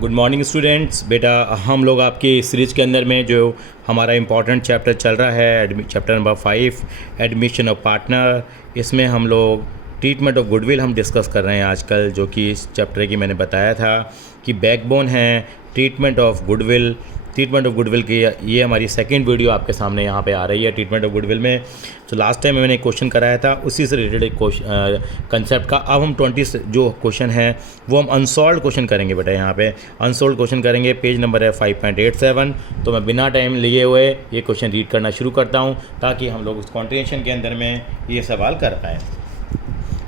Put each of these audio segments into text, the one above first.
Good morning students. बेटा हम लोग आपके सीरीज के अंदर में जो हमारा इम्पॉर्टेंट चैप्टर चल रहा है chapter number 5 admission of partner, इसमें हम लोग ट्रीटमेंट ऑफ गुडविल हम डिस्कस कर रहे हैं आजकल, जो कि इस चैप्टर की मैंने बताया था कि बैकबोन है treatment of goodwill. Treatment of goodwill की ये हमारी सेकंड वीडियो आपके सामने यहाँ पे आ रही है ट्रीटमेंट ऑफ गुडविल में। तो लास्ट टाइम मैंने एक क्वेश्चन कराया था, उसी से रिलेटेड एक कंसेप्ट का अब हम 20 जो क्वेश्चन है वो हम अनसॉल्व क्वेश्चन करेंगे बेटा। यहाँ पे अनसॉल्व क्वेश्चन करेंगे, पेज नंबर है 5.87। तो मैं बिना टाइम लिए हुए ये क्वेश्चन रीड करना शुरू करता हूँ ताकि हम लोग उस कॉन्ट्रीब्यूशन के अंदर में ये सवाल कर पाएँ।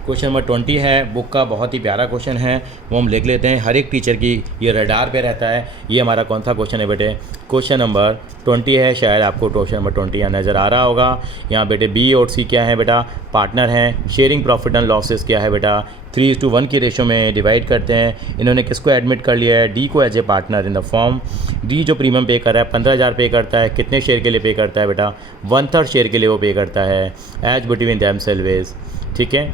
क्वेश्चन नंबर 20 है, बुक का बहुत ही प्यारा क्वेश्चन है, वो हम लिख लेते हैं। हर एक टीचर की ये रडार पे रहता है। ये हमारा कौन सा क्वेश्चन है बेटे? क्वेश्चन नंबर 20 है। शायद आपको क्वेश्चन नंबर 20 यहाँ नज़र आ रहा होगा। यहाँ बेटे बी और सी क्या है बेटा? पार्टनर हैं। शेयरिंग प्रॉफिट एंड लॉसेस क्या है बेटा? 3:1 की रेशो में डिवाइड करते हैं। इन्होंने किसको एडमिट कर लिया है? डी को as a partner in the firm. D जो प्रीमियम पे कर रहा है 15,000 पे करता है। कितने शेयर के लिए पे करता है बेटा? 1/3 शेयर के लिए वो पे करता है एज बिटवीन दैम सेल्वेज। ठीक है।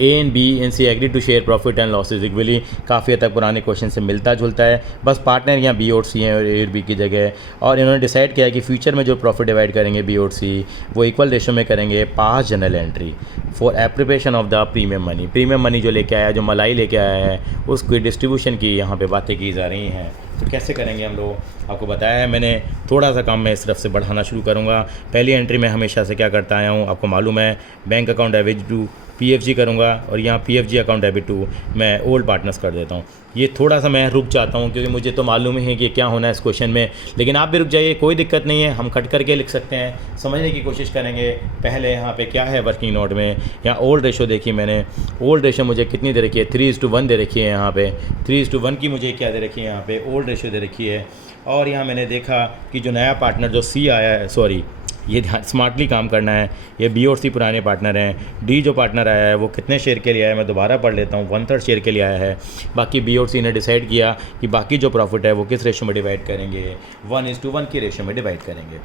A and B and C agree to share profit and losses equally. काफ़ी हद तक पुराने क्वेश्चन से मिलता जुलता है, बस पार्टनर यहाँ बी और सी हैं और ए और बी की जगह। और इन्होंने डिसाइड किया है कि फ्यूचर में जो प्रॉफिट डिवाइड करेंगे बी और सी वो इक्वल रेशो में करेंगे। Pass general entry for appropriation of the premium money. Premium money जो लेके आया, जो मलाई लेके आया है, उसकी डिस्ट्रीब्यूशन की यहाँ पे बातें की जा रही हैं। तो कैसे करेंगे हम लोग? आपको बताया है मैंने। थोड़ा सा काम मैं इस तरफ से बढ़ाना शुरू करूँगा। पहली एंट्री में हमेशा से क्या करता आया हूँ, आपको मालूम है, bank account debit to PFG करूँगा और यहाँ PFG अकाउंट डेबिट टू मैं ओल्ड पार्टनर्स कर देता हूँ। ये थोड़ा सा मैं रुक जाता हूँ क्योंकि मुझे तो मालूम ही है कि क्या होना है इस क्वेश्चन में, लेकिन आप भी रुक जाइए, कोई दिक्कत नहीं है, हम कट करके लिख सकते हैं, समझने की कोशिश करेंगे। पहले यहाँ पे क्या है वर्किंग नोट में, यहाँ ओल्ड रेशो देखी मैंने। ओल्ड रेशो मुझे कितनी दे रखी है? 3:1 दे रखी है। यहाँ पे 3:1 की मुझे क्या दे रखी है? यहाँ पे ओल्ड रेशो दे रखी है। और यहाँ मैंने देखा कि जो नया पार्टनर जो सी आया है, सॉरी ये ध्यान स्मार्टली काम करना है, ये बी और सी पुराने पार्टनर हैं। डी जो पार्टनर आया है वो कितने शेयर के लिए आया है? मैं दोबारा पढ़ लेता हूँ। 1/3 शेयर के लिए आया है। बाकी बी और सी ने डिसाइड किया कि बाकी जो प्रॉफिट है वो किस रेशो में डिवाइड करेंगे? 1:1 की रेशो में डिवाइड करेंगे।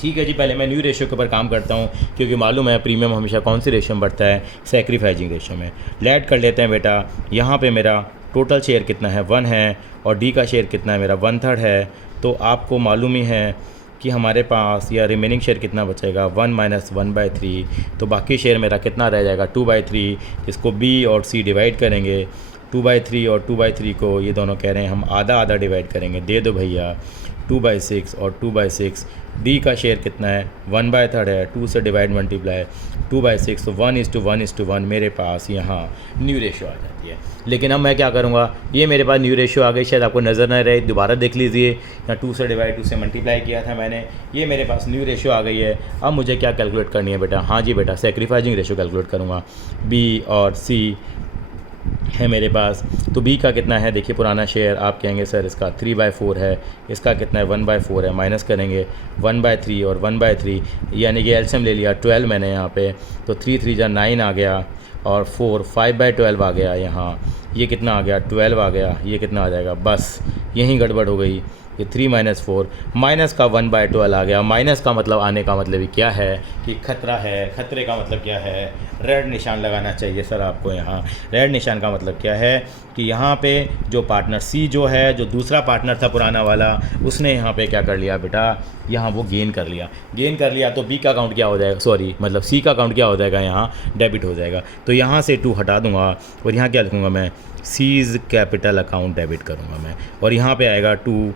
ठीक है जी। पहले मैं न्यू रेशो के ऊपर काम करता हूँ क्योंकि मालूम है प्रीमियम हमेशा कौन सी रेशो में बढ़ता है? सैक्रिफाइजिंग रेशो में। लेट कर लेते हैं बेटा। यहाँ पर मेरा टोटल शेयर कितना है? 1 है और डी का शेयर कितना है? मेरा 1/3 है। तो आपको मालूम ही है कि हमारे पास या रिमेनिंग शेयर कितना बचेगा? 1 - 1/3। तो बाकी शेयर मेरा कितना रह जाएगा? 2/3। इसको बी और सी डिवाइड करेंगे। 2/3 और 2/3 को ये दोनों कह रहे हैं हम आधा आधा डिवाइड करेंगे। दे दो भैया। 2/6 और 2/6। डी का शेयर कितना है? 1/3 है। 2 से डिवाइड मल्टीप्लाई 2/6, तो 1:1 मेरे पास यहाँ न्यू रेशो आ जाती है। लेकिन अब मैं क्या करूँगा, ये मेरे पास न्यू रेशो आ गई, शायद आपको नज़र न रहे, दोबारा देख लीजिए। यहाँ 2 से डिवाइड 2 से मल्टीप्लाई किया था मैंने, ये मेरे पास न्यू रेशो आ गई है। अब मुझे क्या कैलकुलेट करनी है बेटा? हाँ जी बेटा, सैक्रिफाइजिंग रेशो कैलकुलेट करूँगा। बी और सी है मेरे पास। तो बी का कितना है? देखिए पुराना शेयर, आप कहेंगे सर इसका 3/4 है, इसका कितना है? 1/4 है। माइनस करेंगे 1/3 और 1/3, यानी कि एलसीएम ले लिया 12 मैंने यहाँ पे। तो 3 3 जा 9 आ गया और 4 5/12 आ गया। यहाँ ये कितना आ गया? 12 आ गया। ये कितना आ जाएगा? बस यहीं गड़बड़ हो गई। ये 3 - 4 माइनस का 1/12 आ गया। माइनस का मतलब आने का मतलब ही क्या है कि खतरा है। खतरे का मतलब क्या है? रेड निशान लगाना चाहिए सर आपको यहाँ। रेड निशान का मतलब क्या है कि यहाँ पे जो पार्टनर सी जो है, जो दूसरा पार्टनर था पुराना वाला, उसने यहाँ पे क्या कर लिया बेटा? यहाँ वो गेन कर लिया। गेन कर लिया तो बी का अकाउंट क्या हो जाएगा? सॉरी मतलब सी का अकाउंट क्या हो जाएगा? यहाँ डेबिट हो जाएगा। तो यहाँ से 2 हटा दूंगा और यहाँ क्या लिखूँगा मैं? सीज कैपिटल अकाउंट डेबिट करूँगा मैं। और यहाँ पे आएगा टू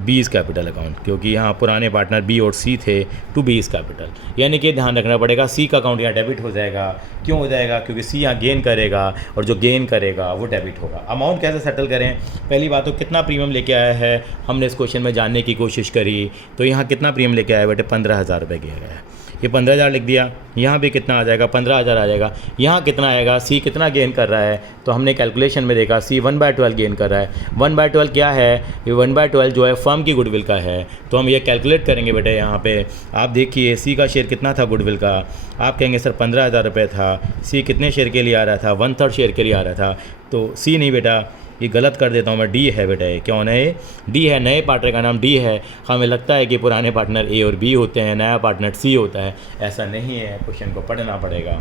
बीज कैपिटल अकाउंट, क्योंकि यहाँ पुराने पार्टनर बी और सी थे, टू बीज कैपिटल। यानी कि ध्यान रखना पड़ेगा, सी का अकाउंट यहाँ डेबिट हो जाएगा। क्यों हो जाएगा? क्योंकि सी यहाँ गेन करेगा और जो गेन करेगा वो डेबिट होगा। अमाउंट कैसे सेटल करें? पहली बात तो कितना प्रीमियम लेके आया है, हमने इस क्वेश्चन में जानने की कोशिश करी। तो यहाँ कितना प्रीमियम लेके आया बेटे? 15,000 रुपये किया गया है। ये 15,000 लिख दिया। यहाँ भी कितना आ जाएगा? 15,000 आ जाएगा। यहाँ कितना आएगा? सी कितना गेन कर रहा है? तो हमने कैलकुलेशन में देखा सी 1/12 गेन कर रहा है। 1/12 क्या है? ये 1/12 जो है फर्म की गुडविल का है। तो हम ये कैलकुलेट करेंगे बेटे। यहाँ पे आप देखिए सी का शेयर कितना था गुडविल का? आप कहेंगे सर 15,000 रुपये था। सी कितने शेयर के लिए आ रहा था? 1/3 शेयर के लिए आ रहा था। तो सी नहीं बेटा, ये गलत कर देता हूँ मैं, डी है बेटा। क्यों है? डी है। नए पार्टनर का नाम डी है। हमें लगता है कि पुराने पार्टनर ए और बी होते हैं, नया पार्टनर सी होता है। ऐसा नहीं है, क्वेश्चन को पढ़ना पड़ेगा।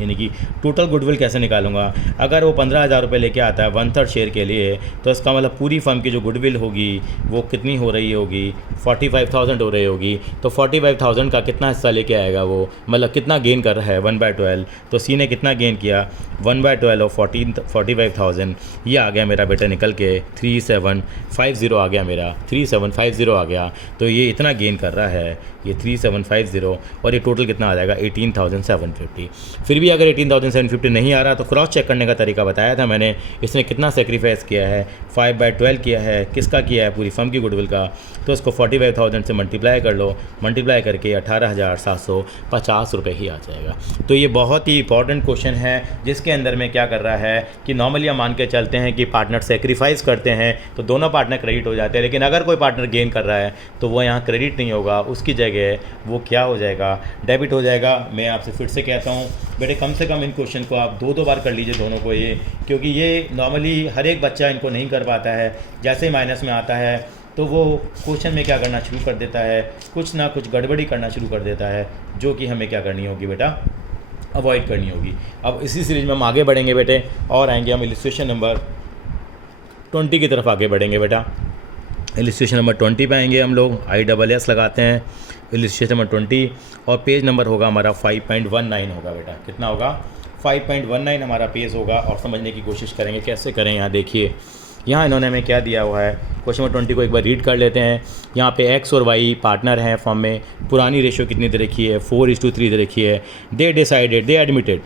यानी कि टोटल गुडविल कैसे निकालूंगा। अगर वो 15,000 रुपये लेके आता है 1/3 शेयर के लिए, तो इसका मतलब पूरी फर्म की जो गुडविल होगी वो कितनी हो रही होगी, 45,000 हो रही होगी। तो 45,000 का कितना हिस्सा लेके आएगा वो, मतलब कितना गेन कर रहा है 1/12। तो सी ने कितना गेन किया 1/12 ऑफ 45,000, ये आ गया मेरा बेटा निकल के 3750 आ गया, मेरा 3750 आ गया। तो ये इतना गेन कर रहा है, ये 3750, और ये टोटल कितना आ जाएगा 18,750। फिर भी अगर 18,750 नहीं आ रहा तो क्रॉस चेक करने का तरीका बताया था मैंने। इसने कितना सेक्रीफाइस किया है, 5/12 किया है, किसका किया है, पूरी फर्म की गुडविल का। तो इसको 45,000 से मल्टीप्लाई कर लो, मल्टीप्लाई करके 18,750 रुपये ही आ जाएगा। तो ये बहुत ही इंपॉर्टेंट क्वेश्चन है, जिसके अंदर में क्या कर रहा है कि नॉर्मली हम मान के चलते हैं कि पार्टनर सेक्रीफाइस करते हैं तो दोनों पार्टनर क्रेडिट हो जाते हैं, लेकिन अगर कोई पार्टनर गेन कर रहा है तो वो यहाँ क्रेडिट नहीं होगा, उसकी जगह वो क्या हो जाएगा, डेबिट हो जाएगा। मैं आपसे फिर से कहता हूँ बेटे, कम से कम इन क्वेश्चन को आप 2 बार कर लीजिए दोनों को, ये क्योंकि ये नॉर्मली हर एक बच्चा इनको नहीं कर पाता है। जैसे ही माइनस में आता है तो वो क्वेश्चन में क्या करना शुरू कर देता है, कुछ ना कुछ गड़बड़ी करना शुरू कर देता है, जो कि हमें क्या करनी होगी बेटा, अवॉइड करनी होगी। अब इसी सीरीज में हम आगे बढ़ेंगे बेटे, और आएंगे हम इलिस्ट्रेशन नंबर 20 की तरफ आगे बढ़ेंगे बेटा। इलिस्ट्रेशन नंबर 20 पे आएंगे हम लोग, ISS लगाते हैं, इलिस्ट्रेशन नंबर 20, और पेज नंबर होगा हमारा 5.19 होगा बेटा। कितना होगा 5.19 हमारा पेज होगा, और समझने की कोशिश करेंगे कैसे करें। यहाँ देखिए, यहाँ इन्होंने हमें क्या दिया हुआ है, क्वेश्चन नंबर 20 को एक बार रीड कर लेते हैं। यहाँ पे एक्स और वाई पार्टनर हैं फॉर्म में, पुरानी रेशियो कितनी दे रखी है 4:3 दे रखी है। दे डिसाइडेड, दे एडमिटेड,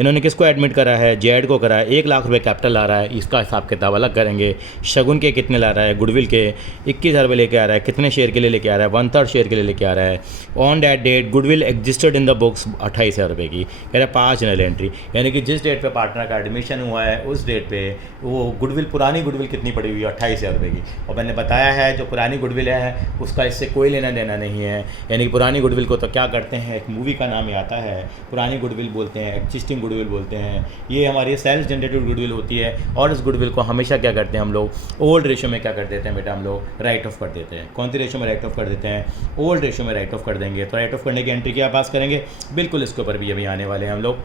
इन्होंने किसको एडमिट करा है, जेड को करा है, 1 लाख रुपए कैपिटल ला रहा है, इसका हिसाब किताब अलग करेंगे। शगुन के कितने ला रहा है, गुडविल के 21,000 रुपये लेके आ रहा है, कितने शेयर के लिए लेके आ रहा है, 1/3 शेयर के लिए लेके आ रहा है। On that date goodwill existed in the books 28,000 रुपये की, कह रहा है 5 जनरल एंट्री, यानी कि जिस डेट पे पार्टनर का एडमिशन हुआ है उस डेट पे वो गुडविल, पुरानी गुडविल कितनी पड़ी हुई है 28,000 रुपये की। और मैंने बताया है जो पुरानी गुडविल है उसका इससे कोई लेना देना नहीं है, यानी कि पुरानी गुडविल को तो क्या करते हैं, एक मूवी का नाम ही आता है, पुरानी गुडविल बोलते हैं, एग्जिस्टिंग गुडविल बोलते हैं। ये हमारी सेल्फ जनरेटेड गुडविल होती है, और इस गुडविल को हमेशा क्या करते हैं हम लोग, ओल्ड रेशियो में क्या कर देते हैं बेटा, हम लोग राइट ऑफ कर देते हैं। कौन सी रेशियो में राइट ऑफ कर देते हैं, ओल्ड रेशियो में राइट ऑफ कर देंगे। तो राइट ऑफ करने की एंट्री क्या पास करेंगे, बिल्कुल इसके ऊपर भी अभी आने वाले हैं हम लोग।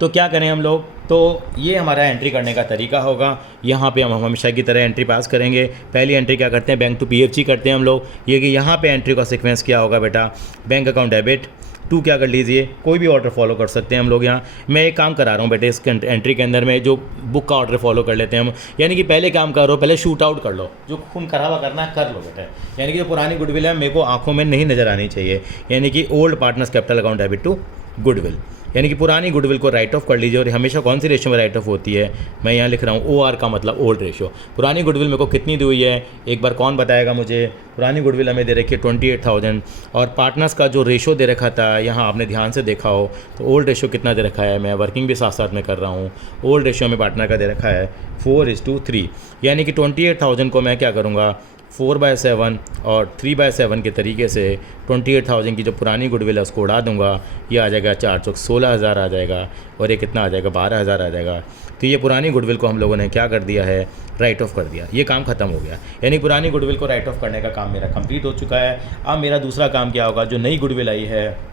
तो क्या करें हम लोग, तो ये हमारा एंट्री करने का तरीका होगा। यहाँ पे हम हमेशा की तरह एंट्री पास करेंगे। पहली एंट्री क्या करते हैं, बैंक टू PFG करते हैं हम लोग। ये कि यहाँ पे एंट्री का सीक्वेंस क्या होगा बेटा, बैंक अकाउंट डेबिट टू क्या कर लीजिए, कोई भी ऑर्डर फॉलो कर सकते हैं हम लोग। यहाँ मैं एक काम करा रहा हूँ बेटे, इस एंट्री के अंदर में जो बुक का ऑर्डर फॉलो कर लेते हैं हम, यानी कि पहले काम करो, पहले शूट आउट कर लो, जो खून खराबा करना है कर लो बेटे। यानी कि जो पुरानी गुडविल है मेरे को आंखों में नहीं नज़र आनी चाहिए, यानी कि old partners capital account debit to goodwill, यानी कि पुरानी गुडविल को राइट ऑफ कर लीजिए। और हमेशा कौन सी रेशियो में राइट ऑफ होती है, मैं यहाँ लिख रहा हूँ OR का मतलब ओल्ड रेशियो। पुरानी गुडविल मेरे को कितनी दी हुई है, एक बार कौन बताएगा मुझे। पुरानी गुडविल हमें दे रखी है 28,000, और पार्टनर्स का जो रेशियो दे रखा था, यहाँ आपने ध्यान से देखा हो तो ओल्ड रेशियो कितना दे रखा है, मैं वर्किंग भी साथ साथ में कर रहा हूँ। ओल्ड रेशियो में पार्टनर का दे रखा है 4:3, यानी कि 28,000 को मैं क्या करूँगा 4/7 और 3/7 के तरीके से 28,000 की जो पुरानी गुडविल है उसको उड़ा दूंगा। ये आ जाएगा 4 चौक 16,000 आ जाएगा, और ये कितना आ जाएगा 12,000 आ जाएगा। तो ये पुरानी गुडविल को हम लोगों ने क्या कर दिया है, राइट ऑफ कर दिया। ये काम खत्म हो गया, यानी पुरानी गुडविल को राइट ऑफ करने का काम मेरा कंप्लीट हो चुका है। अब मेरा दूसरा काम क्या होगा, जो नई गुडविल आई है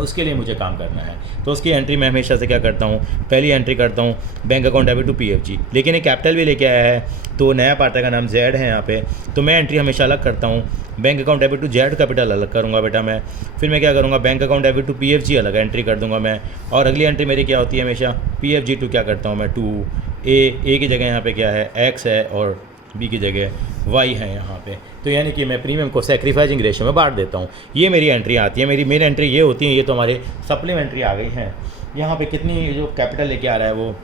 उसके लिए मुझे काम करना है। तो उसकी एंट्री मैं हमेशा से क्या करता हूँ, पहली एंट्री करता हूँ bank account debit to PFG, लेकिन ये कैपिटल भी लेके आया है, तो नया पार्टनर का नाम जेड है यहाँ पे, तो मैं एंट्री हमेशा अलग करता हूँ। Bank account debit to Z capital अलग करूँगा बेटा मैं। फिर मैं क्या करूँगा, bank account debit to PFG अलग एंट्री कर दूँगा मैं। और अगली एंट्री मेरी क्या होती है, हमेशा PFG टू क्या करता हूँ मैं 2A की जगह यहाँ पर क्या है X है, और B की जगह Y है यहाँ पे। तो यानी कि मैं प्रीमियम को सेक्रीफाइजिंग रेशियो में बांट देता हूँ। ये मेरी एंट्री आती है, मेरी मेन एंट्री ये होती है। ये तो हमारे सप्लीमेंट्री आ गई हैं। यहाँ पे कितनी जो कैपिटल लेके आ रहा है वो,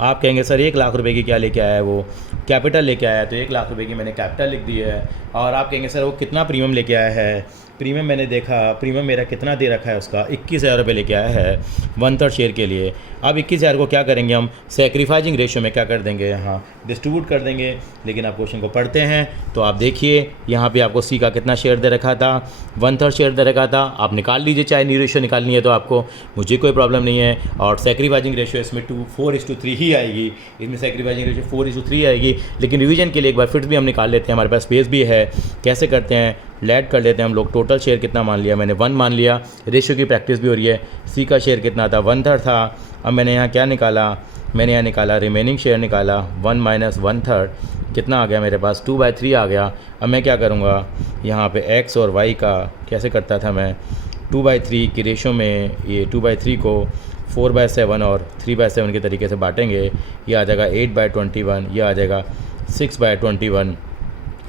आप कहेंगे सर 1 लाख रुपए की क्या लेके आया है, वो कैपिटल लेके आया है, तो 1 लाख रुपए की मैंने कैपिटल लिख दी है। और आप कहेंगे सर वो कितना प्रीमियम लेके आया है, प्रीमियम मैंने देखा, प्रीमियम मेरा कितना दे रखा है उसका 21,000 रुपये लेके आया है 1/3 शेयर के लिए। अब 21,000 को क्या करेंगे हम, सेक्रीफाइजिंग रेशियो में क्या कर देंगे, यहाँ डिस्ट्रीब्यूट कर देंगे। लेकिन आप क्वेश्चन को पढ़ते हैं तो आप देखिए यहाँ पे आपको सी का कितना शेयर दे रखा था, 1/3 शेयर दे रखा था। आप निकाल लीजिए, चाहे न्यू रेशियो निकालनी है तो आपको, मुझे कोई प्रॉब्लम नहीं है। और सेक्रीफाइजिंग रेशियो इसमें 4:3 ही आएगी, इसमें सेक्रीफाइजिंग रेशियो 4:3 आएगी। लेकिन रिवीजन के लिए एक बार फिर भी हम निकाल लेते हैं, हमारे पास स्पेस भी है। कैसे करते हैं, लेट कर लेते हैं हम लोग। टोटल शेयर कितना मान लिया मैंने, 1 मान लिया। रेशियो की प्रैक्टिस भी हो रही है। सी का शेयर कितना था, 1/3 था। अब मैंने यहाँ क्या निकाला, मैंने यहाँ निकाला रिमेनिंग शेयर निकाला, 1 माइनस 1/3 कितना आ गया मेरे पास, 2/3 आ गया। अब मैं क्या करूँगा, यहाँ पे x और y का कैसे करता था मैं, 2/3 की रेशो में ये 2/3 को 4/7 और 3/7 के तरीके से बांटेंगे। ये आ जाएगा 8/21, ये आ जाएगा 6/21।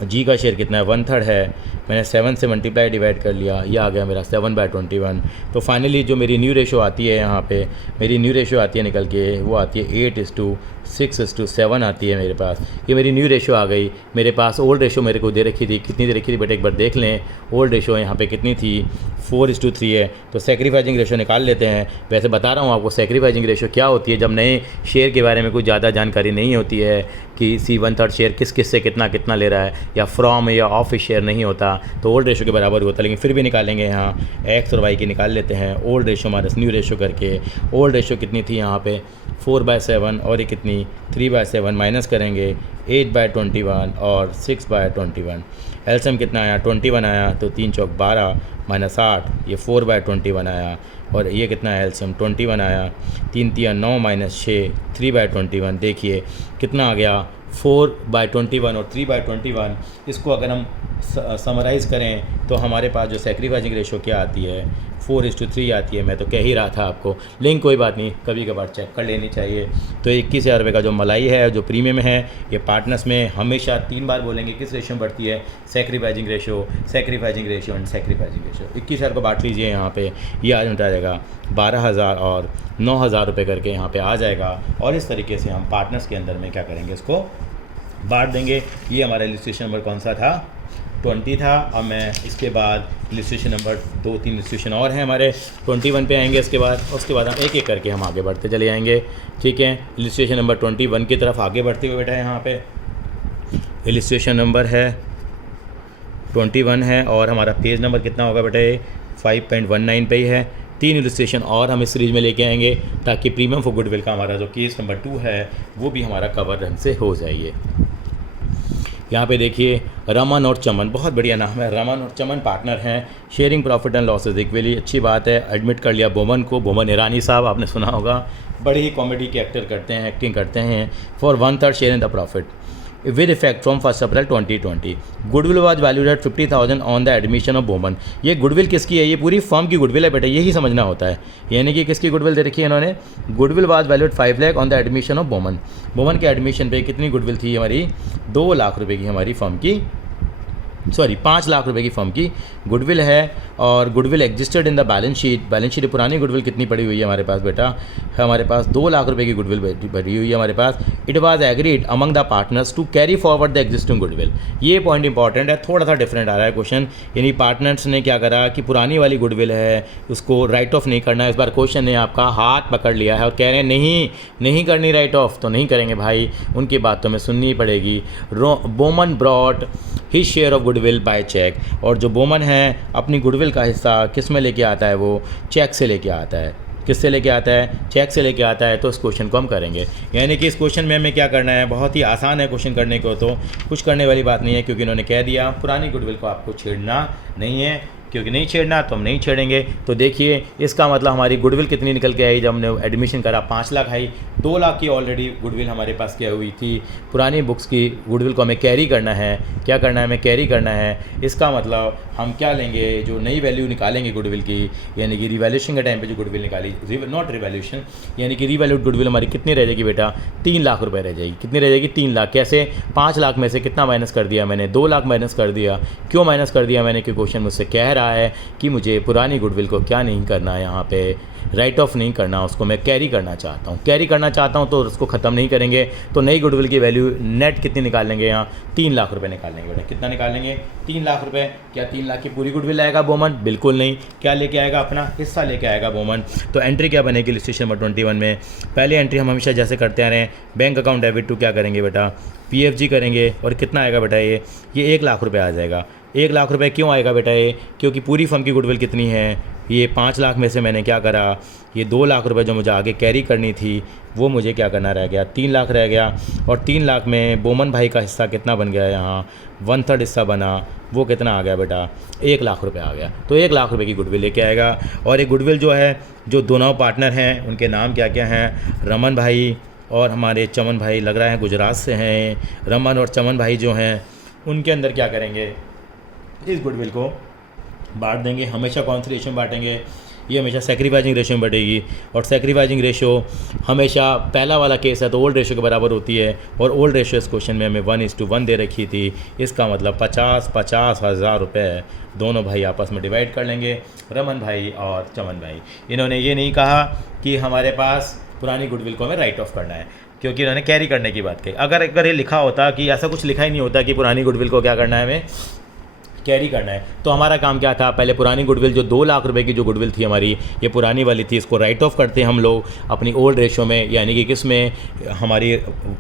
जी का शेयर कितना है, 1/3 है। मैंने 7 से मल्टीप्लाई डिवाइड कर लिया, ये आ गया मेरा 7/21। तो फाइनली जो मेरी न्यू रेशो आती है, यहाँ पे मेरी न्यू रेशो आती है निकल के, वो आती है 8:6:7 आती है मेरे पास। ये मेरी न्यू रेशो आ गई मेरे पास। ओल्ड रेशो मेरे को दे रखी थी, कितनी दे रखी थी बेटा एक बार देख लें। ओल्ड रेशो यहाँ पे कितनी थी, 4:3 है। तो सेक्रीफाइजिंग रेशो निकाल लेते हैं। वैसे बता रहा हूँ आपको सेक्रीफाइजिंग रेशो क्या होती है, जब नए शेयर के बारे में कुछ ज़्यादा जानकारी नहीं होती है कि C 1/3 शेयर किस किस से कितना कितना ले रहा है, या फ्रॉम या ऑफ शेयर नहीं होता, तो ओल्ड रेशो के बराबर होता है। लेकिन फिर भी निकालेंगे, यहाँ x और y की निकाल लेते हैं। Old ratio minus new ratio करके, ओल्ड रेशो कितनी थी यहाँ पे 4/7 और ये कितनी 3/7, माइनस करेंगे 8/21 और 6/21। एलसीएम कितना आया, 21 आया। तो 3 चौक 12 माइनस 8, ये 4/21 आया। और ये कितना है एलसीएम, 21 आया। 3 3 9 माइनस 6, 3/21। देखिए कितना आ गया, 4/21 और 3/21। इसको अगर हम समराइज़ करें तो हमारे पास जो सेक्रीफाइजिंग रेशो क्या आती है, 4:3 आती है। मैं तो कह ही रहा था आपको, लेकिन कोई बात नहीं, कभी कभार चेक कर लेनी चाहिए। तो 21,000 रुपये का जो मलाई है, जो प्रीमियम है, ये पार्टनर्स में हमेशा 3 बार बोलेंगे किस रेशो में बढ़ती है, sacrificing ratio, sacrificing ratio and sacrificing ratio. 21,000 को बांट लीजिए यहाँ पे, ये आज उठा जाएगा 12,000 और 9,000 रुपये करके यहाँ पे आ जाएगा। और इस तरीके से हम पार्टनर्स के अंदर में क्या करेंगे, इसको बांट देंगे। ये हमारा इलस्ट्रेशन नंबर कौन सा था, 20 था। अब मैं इसके बाद इलस्ट्रेशन नंबर 2-3 इलस्ट्रेशन और हैं हमारे, 21 पे आएंगे। उसके बाद हम एक एक करके हम आगे बढ़ते चले जाएंगे, ठीक है। इलस्ट्रेशन नंबर 21 की तरफ आगे बढ़ते हुए बेटा यहाँ पे इलस्ट्रेशन नंबर है 21 है, और हमारा पेज नंबर कितना होगा बेटा, 5.19 पे ही है। 3 इलस्ट्रेशन और हम इस सीरीज़ में लेके आएंगे, ताकि प्रीमियम फॉर गुडविल का हमारा जो केस नंबर 2 है वो भी हमारा कवर ढंग से हो जाइए। यहाँ पे देखिए रमन और चमन, बहुत बढ़िया नाम है, रमन और चमन पार्टनर हैं, sharing profit and losses equally. अच्छी बात है, एडमिट कर लिया बोमन को। बोमन ईरानी साहब आपने सुना होगा, बड़े ही कॉमेडी के एक्टिंग करते हैं। For 1/3 share in the profit with effect from 1 April 2020. Goodwill was valued at 50,000 on the admission of Bowman. ये गुडविल किसकी है, ये पूरी फर्म की गुडविल है बेटा, यही समझना होता है। यानी कि किसकी गुडविल दे रखी है इन्होंने, goodwill was valued 5 lakh on the admission of Boman. Boman के एडमिशन पे कितनी गुडविल थी हमारी, 2 लाख रुपए की हमारी फर्म की, सॉरी 5 लाख रुपए की फर्म की गुडविल है। और goodwill existed in the balance sheet पुरानी गुडविल कितनी पड़ी हुई है हमारे पास बेटा, हमारे पास 2 लाख रुपए की गुडविल पड़ी हुई है हमारे पास। It was agreed among the partners to carry forward the existing goodwill. ये पॉइंट इंपॉर्टेंट है, थोड़ा सा डिफरेंट आ रहा है क्वेश्चन। यानी पार्टनर्स ने क्या करा कि पुरानी वाली गुडविल है उसको राइट ऑफ नहीं करना। इस बार क्वेश्चन ने आपका हाथ पकड़ लिया है और कह रहे हैं नहीं करनी राइट ऑफ, तो नहीं करेंगे भाई, उनकी बात तो हमें सुननी ही पड़ेगी। Boman brought his share of goodwill by cheque, और जो बोमन है अपनी गुडविल का हिस्सा किस में लेके आता है, वो चेक से लेके आता है। किससे लेके आता है, चेक से लेके आता है। तो इस क्वेश्चन को हम करेंगे, यानी कि इस क्वेश्चन में हमें क्या करना है, बहुत ही आसान है क्वेश्चन करने को, तो कुछ करने वाली बात नहीं है, क्योंकि इन्होंने कह दिया पुरानी गुडविल को आपको छेड़ना नहीं है, क्योंकि नहीं छेड़ना तो हम नहीं छेड़ेंगे। तो देखिए इसका मतलब हमारी गुडविल कितनी निकल के आई जब हमने एडमिशन करा, 5 लाख आई। 2 लाख की ऑलरेडी गुडविल हमारे पास क्या हुई थी, पुरानी बुक्स की गुडविल को हमें कैरी करना है। क्या करना है, हमें कैरी करना है। इसका मतलब हम क्या लेंगे, जो नई वैल्यू निकालेंगे गुडविल की, यानी कि रिवैल्यूएशन के टाइम पे जो गुडविल निकाली, नॉट रिवैल्यूएशन, यानी कि रिवैल्यूड गुडविल हमारी कितनी रह जाएगी बेटा, 3 लाख रुपए रह जाएगी। कितनी रह जाएगी, 3 लाख। कैसे, 5 लाख में से कितना माइनस कर दिया मैंने, 2 लाख माइनस कर दिया। क्यों माइनस कर दिया मैंने, क्योंकि क्वेश्चन मुझसे कह रहा है कि मुझे पुरानी गुडविल को क्या नहीं करना है, यहाँ पे राइट ऑफ नहीं करना, उसको मैं कैरी करना चाहता हूँ। कैरी करना चाहता हूँ तो उसको ख़त्म नहीं करेंगे। तो नई गुडविल की वैल्यू नेट कितनी निकालेंगे, यहाँ 3 लाख रुपए निकालेंगे बेटा। कितना निकालेंगे, 3 लाख रुपए। क्या 3 लाख की पूरी गुडविल आएगा बोमन, बिल्कुल नहीं। क्या लेके आएगा, अपना हिस्सा लेके आएगा बोमन। तो एंट्री क्या बनेगी लिस्टेशन नंबर 21 में, पहली एंट्री हम हमेशा जैसे करते आ रहे हैं, बैंक अकाउंट डेबिट टू क्या करेंगे बेटा, PFG करेंगे। और कितना आएगा बेटा, ये 1 लाख रुपये आ जाएगा। 1 लाख रुपए क्यों आएगा बेटा ये, क्योंकि पूरी फर्म की गुडविल कितनी है, ये 5 लाख में से मैंने क्या करा, ये 2 लाख रुपए जो मुझे आगे कैरी करनी थी वो मुझे क्या करना रह गया, 3 लाख रह गया। और 3 लाख में बोमन भाई का हिस्सा कितना बन गया, यहाँ 1/3 हिस्सा बना, वो कितना आ गया बेटा, 1 लाख रुपए आ गया। तो 1 लाख रुपए की गुडविल लेके आएगा। और ये गुडविल जो है, जो दोनों पार्टनर हैं उनके नाम क्या क्या हैं, रमन भाई और हमारे चमन भाई, लग रहा है गुजरात से हैं। रमन और चमन भाई जो हैं उनके अंदर क्या करेंगे, इस गुडविल को बांट देंगे। हमेशा कौन सी रेशो में बांटेंगे, ये हमेशा सेक्रीफाइजिंग रेशो में बढ़ेगी। और सेक्रीफाइजिंग रेशो हमेशा पहला वाला केस है तो ओल्ड रेशो के बराबर होती है, और ओल्ड रेशो इस क्वेश्चन में हमें 1:1 दे रखी थी। इसका मतलब 50 हज़ार रुपये दोनों भाई आपस में डिवाइड कर लेंगे, रमन भाई और चमन भाई। इन्होंने ये नहीं कहा कि हमारे पास पुरानी गुडविल को हमें राइट ऑफ करना है, क्योंकि इन्होंने कैरी करने की बात कही। अगर ये लिखा होता कि ऐसा कुछ लिखा ही नहीं होता कि पुरानी गुडविल को क्या करना है, हमें कैरी करना है, तो हमारा काम क्या था, पहले पुरानी गुडविल जो 2 लाख रुपए की जो गुडविल थी हमारी, ये पुरानी वाली थी, इसको राइट ऑफ करते हम लोग अपनी ओल्ड रेशो में, यानी कि किस में, हमारी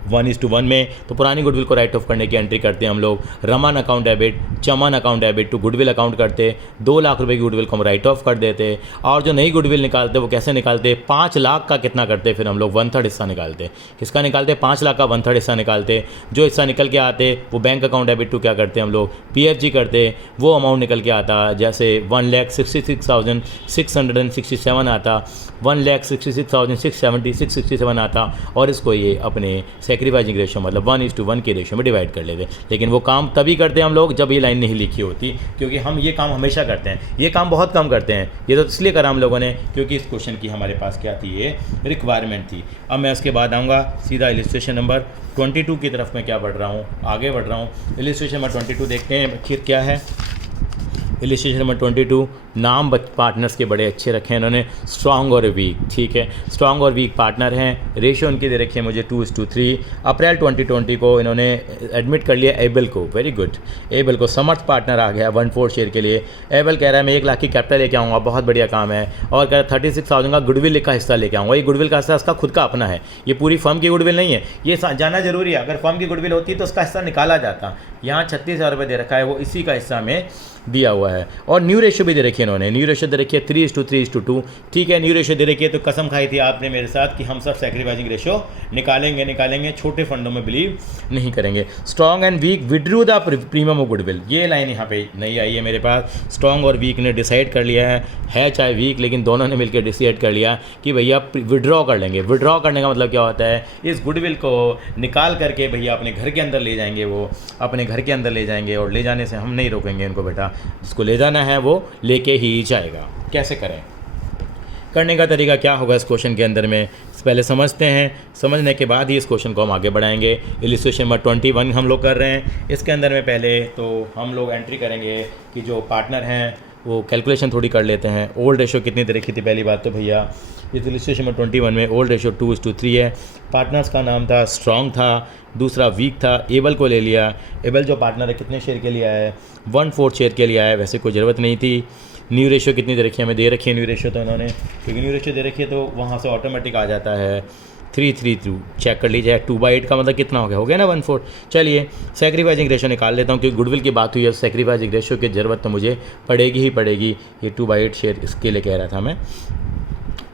1:1 में। तो पुरानी गुडविल को राइट ऑफ करने की एंट्री करते हम लोग, Raman account debit, Chaman account debit to goodwill account करते, 2 लाख रुपये की गुडविल को हम राइट ऑफ कर देते। और जो नई गुडविल निकालते वो कैसे निकालते, 5 लाख का कितना करते, फिर हम लोग 1/3 हिस्सा निकालते। किसका निकालते, 5 लाख का 1/3 हिस्सा निकालते। जो हिस्सा निकल के आते वो बैंक अकाउंट डेबिट टू क्या करते हम लोग, PFG करते। वो अमाउंट निकल के आता, जैसे 1,66,667 आता, 1,66,667 आता, और इसको ये अपने सेक्रीफाइजिंग रेशो मतलब 1:1 के रेशो में डिवाइड कर लेते। लेकिन वो काम तभी करते हम लोग जब ये लाइन नहीं लिखी होती, क्योंकि हम ये काम हमेशा करते हैं, ये काम बहुत कम करते हैं। ये तो इसलिए करा हम लोगों ने क्योंकि इस क्वेश्चन की हमारे पास क्या थी, ये रिक्वायरमेंट थी। अब मैं उसके बाद आऊँगा सीधा इलिस्ट्रेशन नंबर 22 की तरफ मैं क्या बढ़ रहा हूँ, आगे बढ़ रहा हूँ। इलिस्ट्रेशन नंबर 22 देखते हैं आखिर क्या है। इलिस्ट्रेशन नंबर 22, नाम पार्टनर्स के बड़े अच्छे रखे हैं इन्होंने, स्ट्रॉन्ग और वीक। ठीक है, स्ट्रॉन्ग और वीक पार्टनर हैं। रेशो उनकी दे रखी है मुझे 2:3। अप्रैल 2020 को इन्होंने एडमिट कर लिया एबल को, वेरी गुड, एबल को समर्थ पार्टनर आ गया 1/4 शेयर के लिए। एबल कह रहा है मैं 1 लाख की कैपिटल लेके आऊँगा, बहुत बढ़िया काम है। और कह रहा है 36,000 का गुडविल का हिस्सा लेके आऊँगा। ये गुडविल का हिस्सा उसका खुद का अपना है, ये पूरी फर्म की गुडविल नहीं है, ये जाना जरूरी है। अगर फर्म की गुडविल होती तो उसका हिस्सा निकाला जाता। यहाँ 36,000 रुपये दे रखा है, वो इसी का हिस्सा में दिया हुआ है। और न्यू रेशो भी दे रखी है इन्होंने, न्यू रेशो दे रखी है 3:3:2। ठीक है, न्यू रेशो दे रखी है, तो कसम खाई थी आपने मेरे साथ कि हम सब सेक्रीफाइजिंग रेशो निकालेंगे, छोटे फंडों में बिलीव नहीं करेंगे। Strong and weak withdrew the premium of goodwill, ये लाइन यहाँ पे नहीं आई है मेरे पास। स्ट्रॉन्ग और वीक ने डिसाइड कर लिया है चाहे वीक, लेकिन दोनों ने मिलकर डिसाइड कर लिया कि भैया विड्रॉ कर लेंगे। विड्रॉ करने का मतलब क्या होता है, इस गुडविल को निकाल करके भैया अपने घर के अंदर ले जाएंगे, वो अपने घर के अंदर ले जाएंगे, और ले जाने से हम नहीं रोकेंगे इनको, बेटा जिसको ले जाना है वो लेके ही जाएगा। कैसे करें, करने का तरीका क्या होगा इस क्वेश्चन के अंदर में पहले समझते हैं, समझने के बाद ही इस क्वेश्चन को हम आगे बढ़ाएंगे। इलिस्ट्रेशन नंबर 21 हम लोग कर रहे हैं। इसके अंदर में पहले तो हम लोग एंट्री करेंगे कि जो पार्टनर हैं वो कैलकुलेशन थोड़ी कर लेते हैं। ओल्ड रेशो कितनी दे रखी थी, पहली बात तो भैया इस इलिस्ट्रेशन नंबर 21 में ओल्ड रेशो 2:3 है। पार्टनर्स का नाम था स्ट्रॉन्ग था, दूसरा वीक था। एबल को ले लिया। एबल जो पार्टनर है कितने शेयर के लिए आया है, 1/4 शेयर के लिए आया है, वैसे कोई ज़रूरत नहीं थी। न्यू रेशो कितनी दे रखी है, हमें दे रखी है न्यू रेशो, तो इन्होंने क्योंकि न्यू रेशो दे रखी है तो वहाँ से ऑटोमेटिक आ जाता है 3:3:2। चेक कर लीजिए, 2/8 का मतलब कितना हो गया ना 1/4। चलिए सेक्रीफाइजिंग रेशो निकाल लेता हूँ, क्योंकि गुडविल की बात हुई है, सेक्रीफाइजिंग रेशो की ज़रूरत तो मुझे पड़ेगी ही पड़ेगी। ये 2/8 शेयर इसके लिए कह रहा था मैं।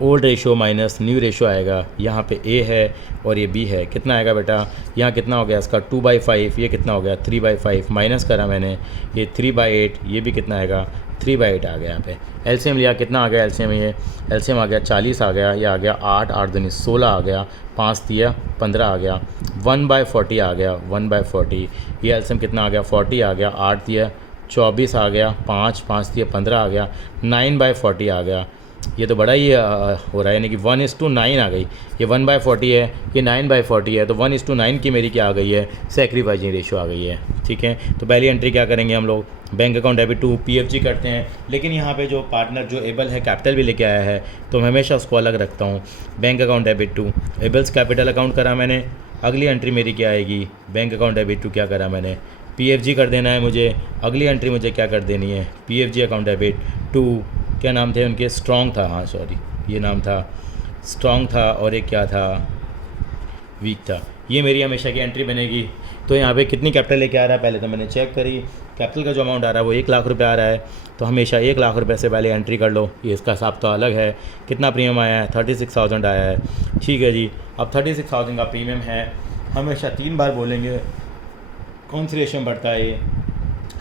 Old ratio minus new ratio आएगा, यहाँ पे ए है और ये बी है, कितना आएगा बेटा, यहाँ कितना हो गया इसका 2/5, ये कितना हो गया 3/5, माइनस करा मैंने, ये 3/8, ये भी कितना आएगा 3/8 आ गया। यहाँ पे एलसीएम लिया, कितना आ गया एलसीएम, ये एलसीएम आ गया 40 आ गया, ये आ गया 8 8 दूनी 16 आ गया, 5 दिया 15 आ गया, 1/40 आ गया, 1/40। ये एलसीएम कितना आ गया 40 आ गया, 8 दिया 24 आ गया, 5 5 दिया 15 आ गया, 9/40 आ गया। ये तो बड़ा ही हो रहा है, यानी कि 1:9 आ गई। ये 1/40 है, ये 9/40 है, तो 1:9 की मेरी क्या आ गई है, सेक्रीफाइजिंग रेशो आ गई है। ठीक है, तो पहली एंट्री क्या करेंगे हम लोग, bank account debit to PFG करते हैं। लेकिन यहाँ पे जो पार्टनर जो एबल है कैपिटल भी लेके आया है, तो मैं हमेशा उसको अलग रखता हूँ। Bank account debit to Abel's capital account करा मैंने। अगली एंट्री मेरी क्या आएगी, बैंक अकाउंट डेबिट टू क्या करा मैंने, PFG कर देना है मुझे। अगली एंट्री मुझे क्या कर देनी है, PFG अकाउंट डेबिट टू, क्या नाम थे उनके, स्ट्रॉन्ग था, हाँ सॉरी ये नाम था स्ट्रॉन्ग था, और एक क्या था वीक था। ये मेरी हमेशा की एंट्री बनेगी। तो यहाँ पे कितनी कैपिटल लेके आ रहा है पहले तो मैंने चेक करी, कैपिटल का जो अमाउंट आ रहा है वो 1 लाख रुपये आ रहा है। तो हमेशा 1 लाख रुपये से पहले एंट्री कर लो, ये इसका हिसाब तो अलग है। कितना प्रीमियम आया है? 36,000 आया है। ठीक है जी, अब 36,000 का प्रीमियम है। हमेशा 3 बार बोलेंगे कौन सी रेशियो में बढ़ता है, ये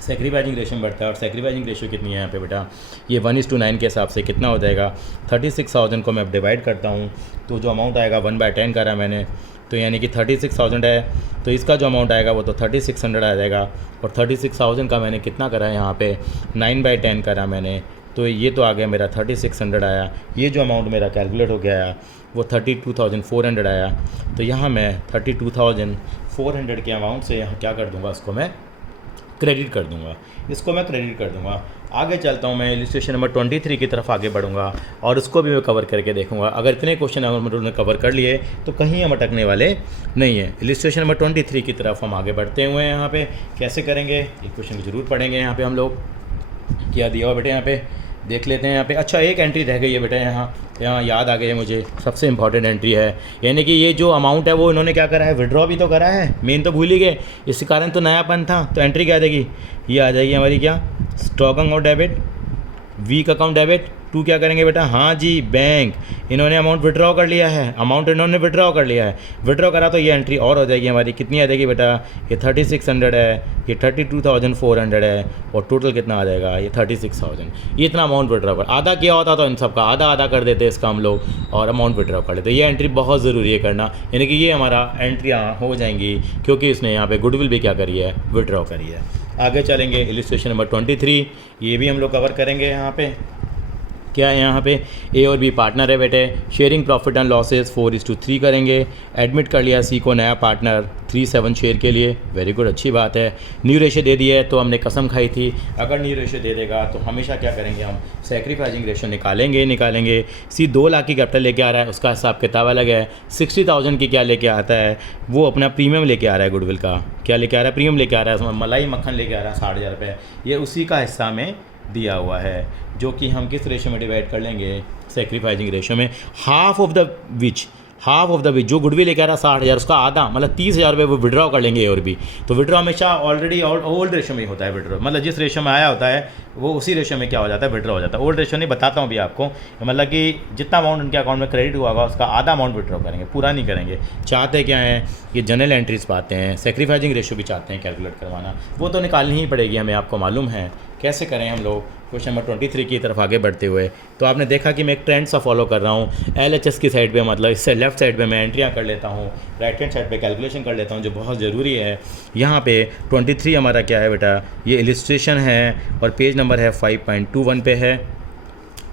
सेक्रीफाइजिंग रेशियो में बढ़ता है। और सेक्रीफाइजिंग रेशियो कितनी है यहाँ पे बेटा? ये 1:9 के हिसाब से कितना हो जाएगा? 36,000 को मैं अब डिवाइड करता हूँ तो जो अमाउंट आएगा 1/10 करा मैंने, तो यानी कि 36,000 है, तो इसका जो अमाउंट आएगा वो तो 3600 आ जाएगा। और 36,000 का मैंने कितना करा है यहाँ पे? 9/10 करा मैंने, तो ये तो आ गया मेरा 3600 आया। ये जो अमाउंट मेरा कैलकुलेट हो गया वो 32,400 आया। तो यहाँ मैं 32,400 के अमाउंट से यहाँ क्या कर दूँगा, इसको मैं क्रेडिट कर दूँगा, इसको मैं क्रेडिट कर दूँगा। आगे चलता हूँ मैं इलस्ट्रेशन नंबर 23 की तरफ आगे बढ़ूँगा और उसको भी मैं कवर करके देखूँगा। अगर इतने क्वेश्चन अगर उन्होंने कवर कर लिए तो कहीं हम अटकने वाले नहीं है। इलस्ट्रेशन नंबर 23 की तरफ हम आगे बढ़ते हुए हैं। यहाँ पे कैसे करेंगे, एक क्वेश्चन ज़रूर पढ़ेंगे। यहाँ पे हम लोग क्या दिया हुआ बेटे, यहाँ पे देख लेते हैं। यहाँ पे अच्छा एक एंट्री रह गई है बेटा, यहाँ याद आ गई है मुझे, सबसे इंपॉर्टेंट एंट्री है। यानी कि ये जो अमाउंट है वो इन्होंने क्या करा है, विड्रॉ भी तो करा है, मेन तो भूल ही गए, इस कारण तो नयापन था। तो एंट्री क्या आ जाएगी, ये आ जाएगी हमारी क्या, stock account debit, weak account debit. To क्या करेंगे बेटा, हाँ जी बैंक, इन्होंने अमाउंट विड्रॉ कर लिया है, अमाउंट इन्होंने विड्रॉ कर लिया है, विड्रॉ करा तो ये एंट्री और हो जाएगी हमारी, कितनी आ जाएगी बेटा, ये 3600 है, ये 32,400 है, और टोटल कितना आ जाएगा, ये 36,000। ये इतना अमाउंट विड्रॉ कर, आधा किया होता तो इन सब का आधा आधा कर देते इसका हम लोग और अमाउंट विड्रॉ कर लेते। ये एंट्री बहुत ज़रूरी है करना, यानी कि ये हमारा एंट्रियाँ हो जाएंगी क्योंकि इसने यहाँ पे गुडविल भी क्या करी है, विड्रॉ करी है। आगे चलेंगे इलस्ट्रेशन नंबर 23, ये भी हम लोग कवर करेंगे। यहाँ पे क्या है, यहाँ पे ए और बी पार्टनर है बेटे, शेयरिंग प्रॉफिट एंड लॉसेस 4:3 करेंगे। एडमिट कर लिया सी को नया पार्टनर 3/7 शेयर के लिए, वेरी गुड, अच्छी बात है। न्यू रेशियो दे दिया है तो हमने कसम खाई थी अगर न्यू रेशियो दे देगा तो हमेशा क्या करेंगे, हम सेक्रीफाइजिंग रेशियो निकालेंगे। सी 2 लाख की कैपिटल लेके आ रहा है, उसका हिसाब किताब अलग है। 60,000 की क्या लेके आता है, वो अपना प्रीमियम लेके आ रहा है, गुडविल का क्या लेके आ रहा है, प्रीमियम लेके आ रहा है, उसमें मलाई मक्खन लेके आ रहा है 60,000 रुपये, ये उसी का हिस्सा में दिया हुआ है, जो कि हम किस रेशो में डिवाइड कर लेंगे, सेक्रीफाइजिंग रेशो में। हाफ ऑफ द विच जो गुडविल लेके आ रहा 60,000, उसका आधा मतलब 30,000 रुपये वो विड्रॉ कर लेंगे। और भी तो विड्रॉ हमेशा ऑलरेडी ओल्ड रेशो में ही होता है विड्रॉ, मतलब जिस रेशो में आया होता है वो उसी रेशो में क्या हो जाता है, विड्रॉ हो जाता है। ओल्ड रेशो नहीं बताता हूँ अभी आपको, मतलब कि जितना अमाउंट उनके अकाउंट में क्रेडिट हुआ होगा उसका आधा अमाउंट विड्रॉ करेंगे, पूरा नहीं करेंगे। चाहते क्या हैं, ये जनरल एंट्रीज पाते हैं, सेक्रीफाइजिंग रेशो भी चाहते हैं कैलकुलेट करवाना, वो तो निकालनी ही पड़ेगी हमें, आपको मालूम है कैसे करें हम लोग। क्वेश्चन नंबर 23 की तरफ आगे बढ़ते हुए तो आपने देखा कि मैं एक ट्रेंड सा फॉलो कर रहा हूँ। LHS की साइड पे, मतलब इससे लेफ्ट साइड पे मैं एंट्रियाँ कर लेता हूँ, राइट हैंड साइड पे कैलकुलेशन कर लेता हूँ, जो बहुत ज़रूरी है। यहाँ पे 23 हमारा क्या है बेटा, ये इलस्ट्रेशन है और पेज नंबर है 5.21 पे है।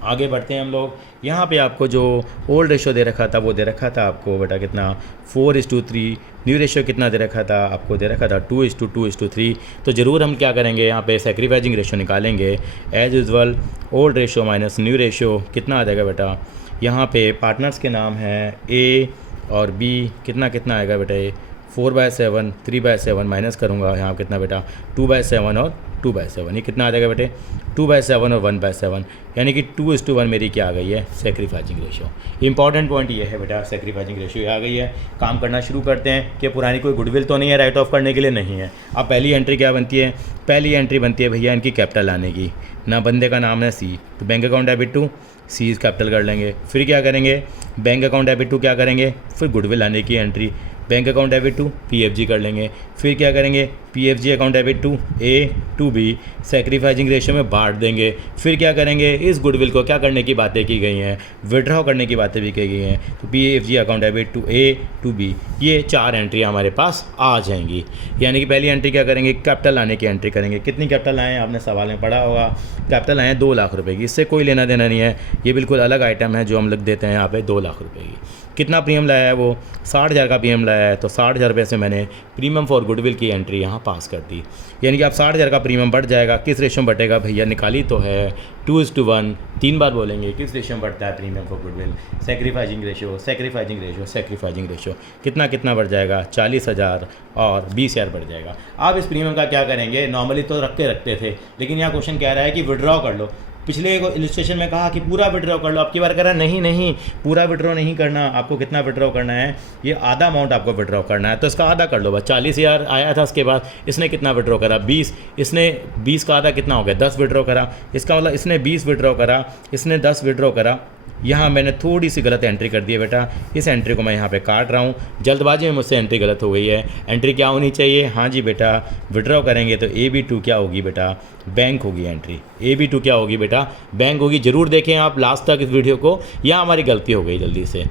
आगे बढ़ते हैं हम लोग। यहाँ पे आपको जो ओल्ड रेशो दे रखा था वो दे रखा था आपको बेटा कितना, 4:3। न्यू रेशो कितना दे रखा था आपको, दे रखा था 2:2:3। तो ज़रूर हम क्या करेंगे, यहाँ पे सेक्रीफाइजिंग रेशो निकालेंगे as usual. Old ratio minus new ratio कितना आ जाएगा बेटा, यहाँ पे पार्टनर्स के नाम हैं A और B, कितना कितना आएगा बेटा, ये 4/7, 3/7 माइनस करूँगा यहाँ कितना बेटा, 2/7 और 2/7, ये कितना आ जाएगा बेटे, 2/7 और 1/7, यानी कि 2:1 मेरी क्या आ गई है, सेक्रीफाइजिंग रेशियो। इंपॉर्टेंट पॉइंट ये है बेटा, सेक्रीफाइजिंग रेशियो आ गई है। काम करना शुरू करते हैं कि पुरानी कोई गुडविल तो नहीं है राइट ऑफ करने के लिए, नहीं है। अब पहली एंट्री क्या बनती है, पहली एंट्री बनती है भैया इनकी कैपिटल लाने की, ना बंदे का नाम है सी, तो bank account debit to C capital कर लेंगे। फिर क्या करेंगे, बैंक अकाउंट डेबिट टू क्या करेंगे, फिर गुडविल लाने की entry, bank account debit to PFG कर लेंगे। फिर क्या करेंगे, PFG account debit to A to B, sacrificing ratio में बांट देंगे। फिर क्या करेंगे, इस गुडविल को क्या करने की बातें की गई हैं, विड्रॉ करने की बातें भी की गई हैं, तो PFG account debit to A to B, ये 4 एंट्री हमारे पास आ जाएंगी। यानी कि पहली एंट्री क्या करेंगे, कैपिटल लाने की एंट्री करेंगे। कितनी कैपिटल लाएँ, आपने सवाल में पढ़ा होगा, कैपिटल लाएँ 2 लाख रुपये की, इससे कोई लेना देना नहीं है, ये बिल्कुल अलग आइटम है जो हम लिख देते हैं यहाँ पर 2 लाख रुपये की। कितना प्रीमियम लाया है वो, 60,000 का प्रीमियम लाया है, तो 60,000 रुपये से मैंने प्रीमियम फॉर गुडविल की एंट्री यहाँ पास कर दी। यानी कि अब 60,000 का प्रीमियम बढ़ जाएगा, किस रेशो में बढ़ेगा भैया, निकाली तो है 2:1, 3 बार बोलेंगे किस रेशो में बढ़ता है premium for goodwill, sacrificing ratio, sacrificing ratio, sacrificing ratio, कितना कितना बढ़ जाएगा, 40,000 और 20,000 बढ़ जाएगा। अब इस प्रीमियम का क्या करेंगे, नॉर्मली तो रखते थे, लेकिन यहाँ क्वेश्चन कह रहा है कि विड्रॉ कर लो, पिछले इलस्ट्रेशन में कहा कि पूरा विड्रॉ कर लो, आपकी बार करा नहीं पूरा विड्रॉ नहीं करना, आपको कितना विड्रॉ करना है, ये आधा अमाउंट आपको विड्रॉ करना है, तो इसका आधा कर लो बस। 40,000 आया था, उसके बाद इसने कितना विड्रॉ करा 20, इसने 20 का आधा कितना हो गया 10 विड्रॉ करा, इसका मतलब इसने 20 विड्रॉ करा, इसने 10 विड्रॉ करा। यहाँ मैंने थोड़ी सी गलत एंट्री कर दी है बेटा, इस एंट्री को मैं यहाँ पे काट रहा हूँ, जल्दबाजी में मुझसे एंट्री गलत हो गई है। एंट्री क्या होनी चाहिए, हाँ जी बेटा विड्रॉ करेंगे तो AB2 क्या होगी बेटा, बैंक होगी एंट्री। AB2 क्या होगी बेटा, बैंक होगी। ज़रूर देखें आप लास्ट तक इस वीडियो को, यहाँ हमारी गलती हो गई जल्दी से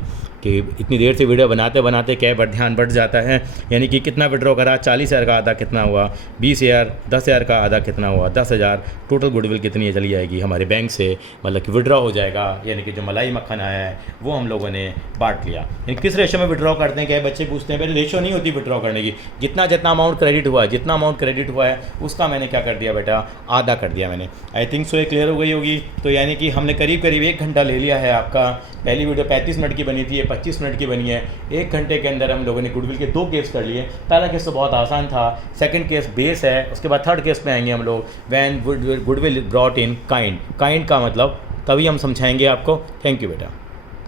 कि इतनी देर से वीडियो बनाते बनाते क्या ध्यान बढ़ जाता है। यानी कि कितना विड्रॉ करा, 40,000 का आधा कितना हुआ 20,000, 10,000 का आधा कितना हुआ 10,000, टोटल गुडविल कितनी चली जाएगी हमारे बैंक से, मतलब कि विड्रॉ हो जाएगा। यानी कि जो मलाई मक्खन आया है वो हम लोगों ने बांट लिया। यानी किस रेशो में विड्रॉ करते हैं, क्या बच्चे पूछते हैं, पहले रेशो नहीं होती विड्रॉ करने की, जितना अमाउंट क्रेडिट हुआ है, जितना अमाउंट क्रेडिट हुआ है उसका मैंने क्या कर दिया बेटा, आधा कर दिया मैंने। आई थिंक सो ये क्लियर हो गई होगी। तो यानी कि हमने करीब 1 घंटा ले लिया है आपका। पहली वीडियो 35 मिनट की बनी थी, ये 25 मिनट की बनी है। 1 घंटे के अंदर हम लोगों ने गुडविल के 2 केस कर लिए। पहला केस तो बहुत आसान था, सेकंड केस बेस है, उसके बाद थर्ड केस पे आएंगे हम लोग, when goodwill brought in kind. Kind का मतलब तभी हम समझाएंगे आपको। थैंक यू बेटा।